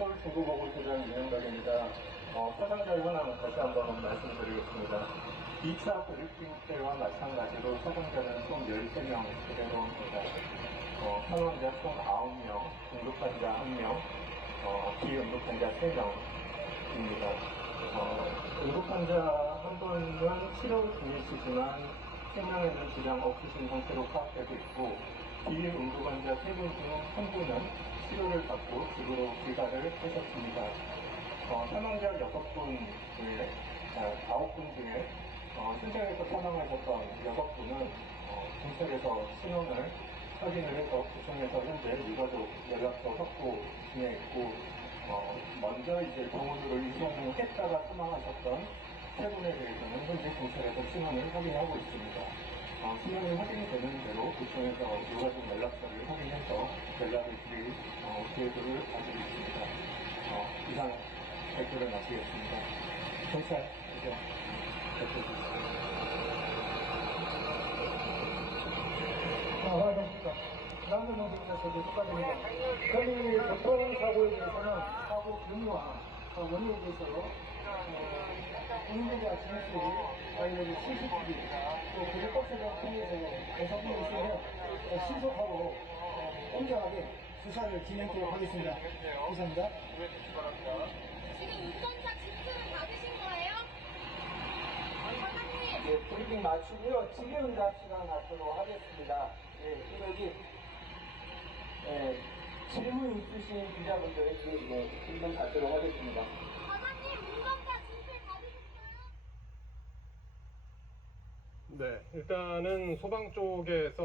서울중부보건소장 이명박입니다. 어, 사상자 현황 다시 한번 말씀드리겠습니다. 2차 브리핑 때와 마찬가지로 사상자는 총 13명 그대로입니다. 어, 사망자 총 9명, 응급환자 1명, 어, 비응급환자 3명입니다. 어, 응급환자 한 분은 치료 중이시지만 생명에는 지장 없으신 상태로 파악되고 있고 비응급 환자 3분 중한 분은 치료를 받고 집으로 귀가를 하셨습니다. 어, 사망자 6분 중에, 아, 9분 중에 어, 현장에서 사망하셨던 6분은 어, 경찰에서 신원을 확인을 해서 구청에서 현재 유가족 연락처 확보 중에 있고 어, 먼저 이제 병원으로 이송했다가 사망하셨던 세 분에 대해서는 현재 경찰에서 신원을 확인하고 있습니다. 어, 신원이 확인되는 대로 구청에서 유가족 연락처를 확인해서 연락을 드릴 어, 계획을 가지고 있습니다. 어, 이상 발표를 마치겠습니다. 경찰 이제 발표 주시죠. 아, 안녕하십니까. 남들 기자에서도 축하드립니다. 저희 교통사고에 대해서는 사고 경위와 그 원인에 대해서 어, 지냈을 저희들이 CCTV 또 그리박스를 통해서 대상을 있으면 어, 신속하고 어, 엄정하게 수사를 진행하도록 하겠습니다. 감사합니다. 지금 운전자 진술을 받으신 거예요? 사장님, 예, 브리핑 마치고요. 질의응답 시간 갖도록 하겠습니다. 예, 여기 예, 질문 있으신 기자분들에게 예, 질문 받도록 하겠습니다. 사장님 운전자 진술 받으셨어요? 네, 일단은 소방 쪽에서